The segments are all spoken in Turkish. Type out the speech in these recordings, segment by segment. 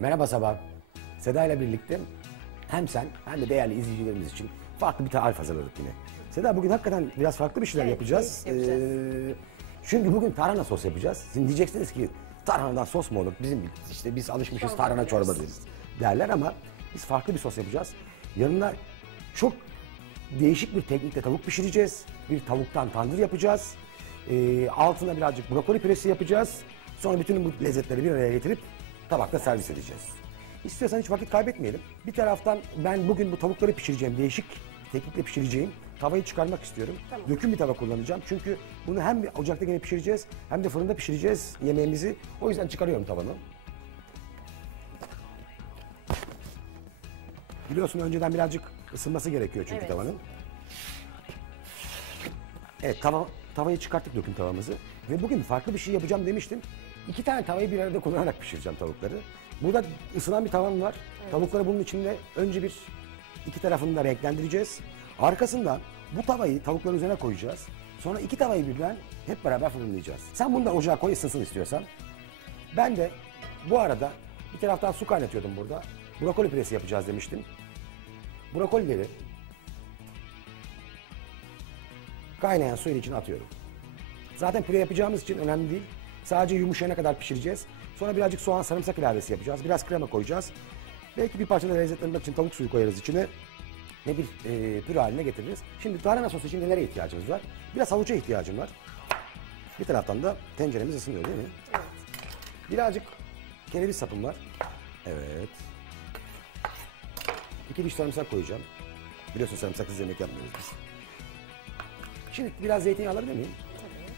Merhaba Sabah. Seda ile birlikte hem sen hem de değerli izleyicilerimiz için farklı bir tarif hazırladık yine. Seda bugün hakikaten biraz farklı bir şeyler Evet, yapacağız. yapacağız. Ee, çünkü bugün tarhana sos yapacağız. Şimdi diyeceksiniz ki tarhanadan sos mu olur? Bizim işte biz alışmışız Çorba tarhana çorba diyoruz derler ama biz farklı bir sos yapacağız. Yanına çok değişik bir teknikle tavuk pişireceğiz. Bir tavuktan tandır yapacağız. Ee, altına birazcık brokoli püresi yapacağız. Sonra bütün bu lezzetleri bir araya getirip tabakta servis edeceğiz. İstiyorsan hiç vakit kaybetmeyelim. Bir taraftan ben bugün bu tavukları pişireceğim. Değişik teknikle pişireceğim. Tavayı çıkarmak istiyorum. Tamam. Döküm bir tava kullanacağım. Çünkü bunu hem ocakta yine pişireceğiz hem de fırında pişireceğiz yemeğimizi. O yüzden çıkarıyorum tavanı. Biliyorsun önceden birazcık ısınması gerekiyor çünkü Evet. tavanın. Evet tava, tavayı çıkarttık döküm tavamızı. Ve bugün farklı bir şey yapacağım demiştim. İki tane tavayı bir arada kullanarak pişireceğim tavukları. Burada ısınan bir tavam var. Tavukları bunun içinde önce bir iki tarafını da renklendireceğiz. Arkasından bu tavayı tavukların üzerine koyacağız. Sonra iki tavayı birden hep beraber fırınlayacağız. Sen bunu da ocağa koy ısınsın istiyorsan. Ben de bu arada bir taraftan su kaynatıyordum burada. Brokoli püresi yapacağız demiştim. Brokolileri kaynayan suyun içine atıyorum. Zaten püre yapacağımız için önemli değil. Sadece yumuşayana kadar pişireceğiz. Sonra birazcık soğan sarımsak ilavesi yapacağız. Biraz krema koyacağız. Belki bir parça da lezzetlenmek için tavuk suyu koyarız içine. Ne bir e, püre haline getiririz. Şimdi tarhana sosu için nelere ihtiyacımız var? Biraz havuca ihtiyacım var. Bir taraftan da tenceremiz ısınıyor değil mi? Evet. Birazcık kereviz sapım var. Evet. İki diş sarımsak koyacağım. Biliyorsun sarımsaksız yemek yapmıyoruz biz. Şimdi biraz zeytinyağı alabilir miyim? Tabii.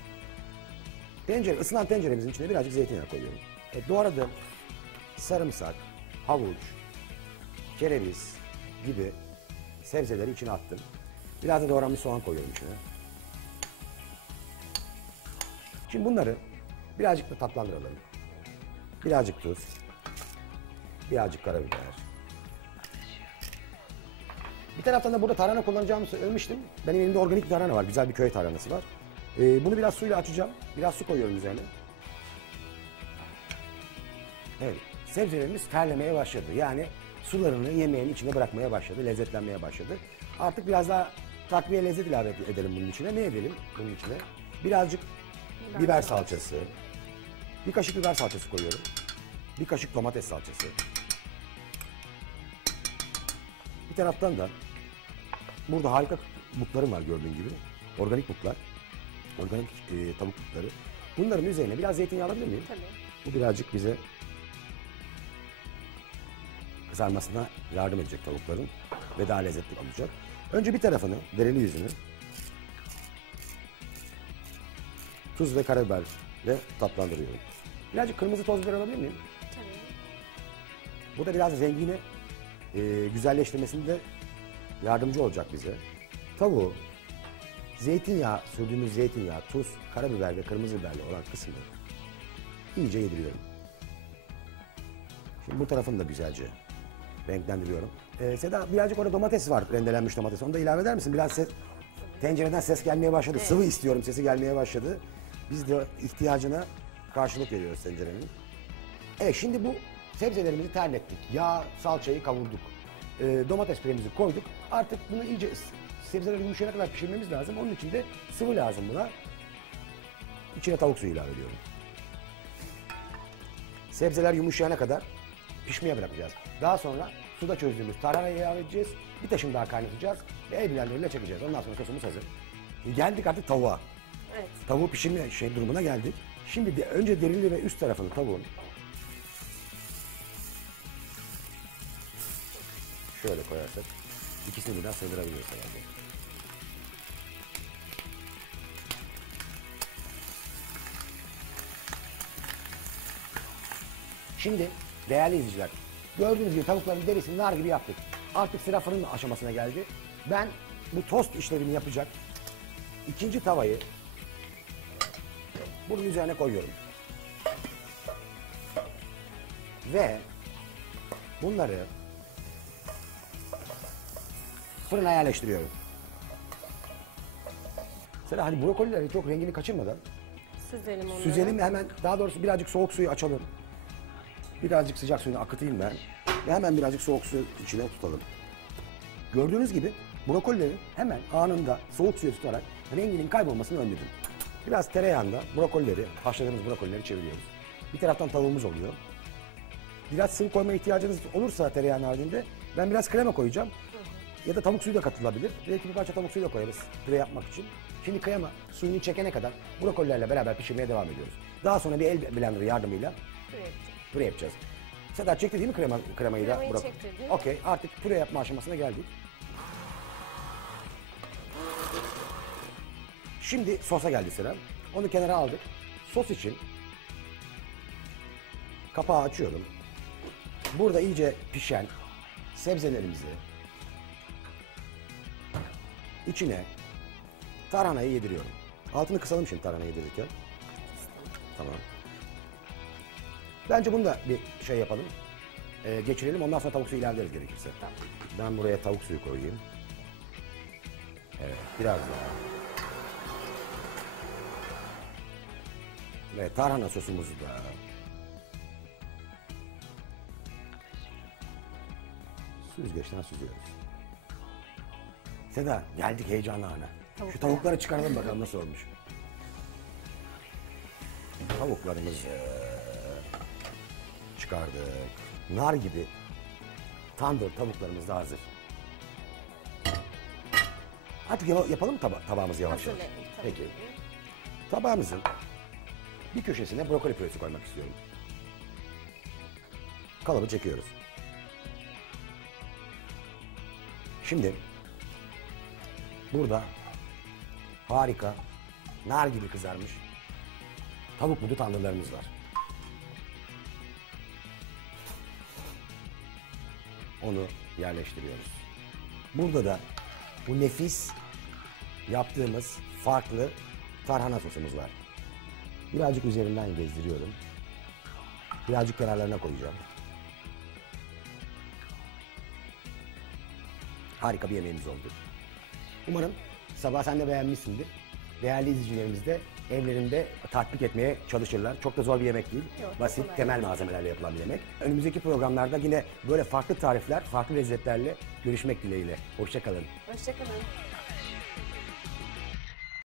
Tencere, ısınan tenceremizin içine birazcık zeytinyağı koyuyorum. E, doğradığım sarımsak, havuç, kereviz gibi sebzeleri içine attım. Biraz da doğranmış soğan koyuyorum içine. Şimdi bunları birazcık da tatlandıralım. Birazcık tuz, birazcık karabiber. Bir taraftan da burada tarhana kullanacağımı söylemiştim. Benim elimde organik tarhana var. Güzel bir köy tarhanası var. Ee, bunu biraz suyla açacağım. Biraz su koyuyorum üzerine. Evet. Sebzelerimiz terlemeye başladı. Yani sularını yemeğin içine bırakmaya başladı. Lezzetlenmeye başladı. Artık biraz daha takviye lezzet ilave edelim bunun içine. Ne edelim bunun içine? Birazcık biber, Biber salçası. Bir kaşık biber salçası koyuyorum. Bir kaşık domates salçası. Bir taraftan da burada harika mutlarım var gördüğün gibi. Organik mutlar. Organik e, tavuk mutları. Bunların üzerine biraz zeytinyağı alabilir miyim? Tabii. Bu birazcık bize kızarmasına yardım edecek tavukların ve daha lezzetli olacak. Önce bir tarafını, dereli yüzünü tuz ve karabiberle tatlandırıyorum. Birazcık kırmızı toz biber alabilir miyim? Tabii. Bu da biraz zengini e, güzelleştirmesinde yardımcı olacak bize. Tavuğu zeytinyağı, sürdüğümüz zeytinyağı, tuz, karabiber ve kırmızı biberle olan kısmını iyice yediriyorum. Şimdi bu tarafını da güzelce renklendiriyorum. Ee, Seda birazcık orada domates var, rendelenmiş domates. Onu da ilave eder misin? Biraz ses, tencereden ses gelmeye başladı. Sıvı istiyorum, sesi gelmeye başladı. Biz de ihtiyacına karşılık veriyoruz tencerenin. Evet şimdi bu sebzelerimizi terlettik. Yağ, salçayı kavurduk. Ee, domates püremizi koyduk. Artık bunu iyice sebzeler yumuşayana kadar pişirmemiz lazım. Onun için de sıvı lazım buna. İçine tavuk suyu ilave ediyorum. Sebzeler yumuşayana kadar pişmeye bırakacağız. Daha sonra suda çözdüğümüz tarhanayı ilave edeceğiz. Bir taşım daha kaynatacağız ve el bilenleriyle çekeceğiz. Ondan sonra sosumuz hazır. Şimdi geldik artık tavuğa. Evet. Tavuğu pişirme şey durumuna geldik. Şimdi de önce derili ve üst tarafını tavuğun şöyle koyarsak ikisini birden sığdırabiliriz herhalde. Şimdi değerli izleyiciler gördüğünüz gibi tavukların derisini nar gibi yaptık. Artık sıra fırın aşamasına geldi. Ben bu tost işlevini yapacak ikinci tavayı bunun üzerine koyuyorum. Ve bunları fırına yerleştiriyorum. Sıra hani brokolileri çok rengini kaçırmadan Süzelim onları. süzelim hemen daha doğrusu birazcık soğuk suyu açalım. Birazcık sıcak suyunu akıtayım ben. Ve hemen birazcık soğuk su içine tutalım. Gördüğünüz gibi brokolileri hemen anında soğuk suya tutarak renginin kaybolmasını önledim. Biraz tereyağında brokolileri, haşladığımız brokolileri çeviriyoruz. Bir taraftan tavuğumuz oluyor. Biraz sıvı koyma ihtiyacınız olursa tereyağın haricinde ben biraz krema koyacağım. Ya da tavuk suyu da katılabilir. Belki bir parça tavuk suyu da koyarız püre yapmak için. Şimdi krema suyunu çekene kadar brokolilerle beraber pişirmeye devam ediyoruz. Daha sonra bir el blenderı yardımıyla Püre püre yapacağız. Sedat çekti değil mi krema, kremayı da? Kremayı çektirdim. Okey artık püre yapma aşamasına geldik. Şimdi sosa geldi sıra. Onu kenara aldık. Sos için kapağı açıyorum. Burada iyice pişen sebzelerimizi içine tarhanayı yediriyorum. Altını kısalım şimdi tarhanayı yedirirken. Tamam. Bence bunu da bir şey yapalım. Ee, geçirelim ondan sonra tavuk suyu ilave ederiz gerekirse. Ben buraya tavuk suyu koyayım. Evet biraz daha. Ve tarhana sosumuzu da. Süzgeçten süzüyoruz. Seda geldik heyecanlı ana. Şu Tavuklar. tavukları çıkaralım bakalım nasıl olmuş. Tavuklarımızı çıkardık. Nar gibi tandır tavuklarımız da hazır. Artık yapa- yapalım mı taba tabağımızı yavaş yavaş? Peki. ki. Tabağımızın bir köşesine brokoli püresi koymak istiyorum. Kalıbı çekiyoruz. Şimdi burada harika, nar gibi kızarmış tavuk budu tandırlarımız var. Onu yerleştiriyoruz. Burada da bu nefis yaptığımız farklı tarhana sosumuz var. Birazcık üzerinden gezdiriyorum. Birazcık kenarlarına koyacağım. Harika bir yemeğimiz oldu. Umarım sabah sen de beğenmişsindir. Değerli izleyicilerimiz de evlerinde tatbik etmeye çalışırlar. Çok da zor bir yemek değil. Yok, Basit, kolay. temel malzemelerle yapılan bir yemek. Önümüzdeki programlarda yine böyle farklı tarifler, farklı lezzetlerle görüşmek dileğiyle. Hoşçakalın. Hoşçakalın.